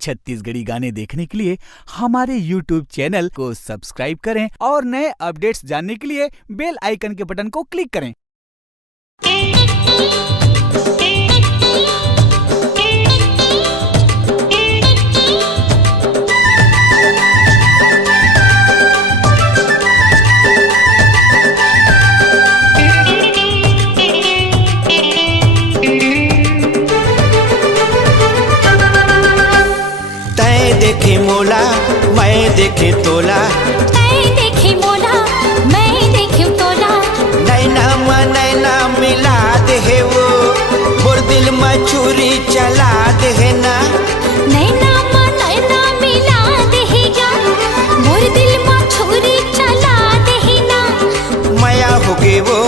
छत्तीसगढ़ी गाने देखने के लिए हमारे YouTube चैनल को सब्सक्राइब करें और नए अपडेट्स जानने के लिए बेल आइकन के बटन को क्लिक करें। देखे मोला मैं देखे तोला, तै देखे मोला मैं देखे तोला, नैना मिला दे वो मोर दिल में छुरी चला दे ना, नैना मिला देगा मोर दिल में छुरी चला देना। माया होगे वो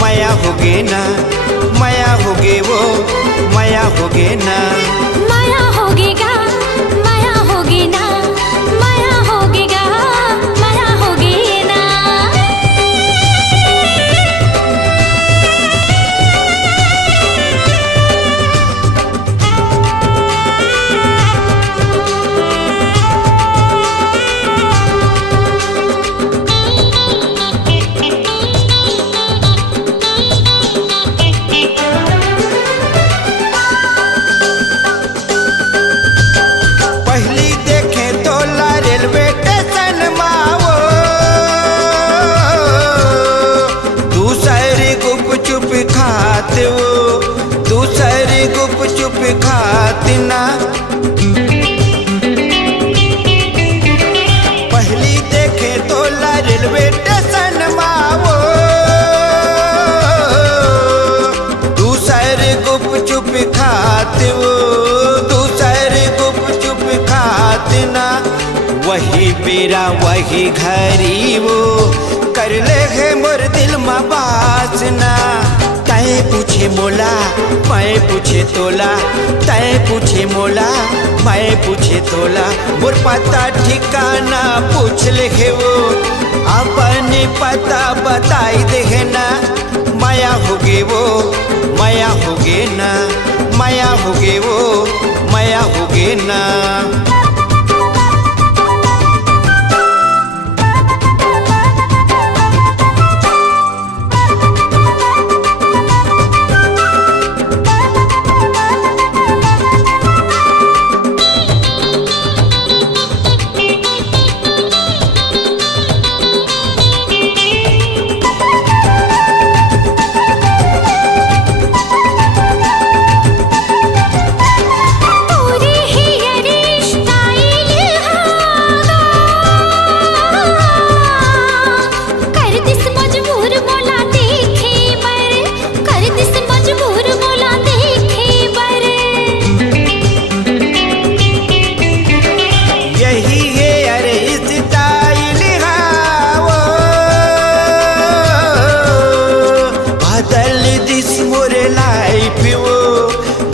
माया होगे ना, माया होगे वो माया होगे ना, माया होगेगा माया होगे ना, माया होगेगा माया होगे ना। पहली देखे तोला रेलवे स्टेशन मावो, दूसरी गुप चुप खाते वो, दूसरी गुप चुप खाती ना, पहली देखे तोला रेलवे स्टेशन मावो, दूसरी गुप चुप खाते वो, दूसरी गुप चुप खाते ना, वही बेरा वही घरी वो कर ले है मोर दिल में बासना। तय पूछे मोला मैं पूछे तोला, तय पूछे मोला मैं पूछे तोला, मोर पता ठिकाना पूछ ले है वो अपने पता बताई दे ना, माया होगे वो माया होगे ना, माया होगे वो माया होगे ना।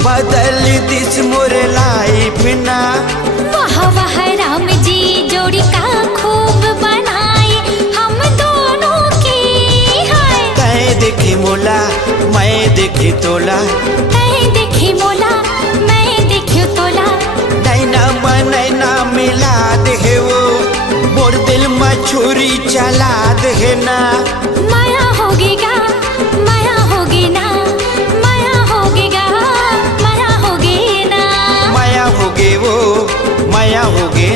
बदल दिस मोर लाइफ ना, वाह वाह राम जी जोड़ी का खूब बनाए हम दोनों की है। तय देखे मोला मैं देखे तोला, तै देखे मोला मैं देखे तोला, नैना मिला दे वो मोर दिल में छुरी चला दे ना, माया होगेगा माया होगे ना, माया होगेगा माया होगे ना, माया होगे वो माया होगे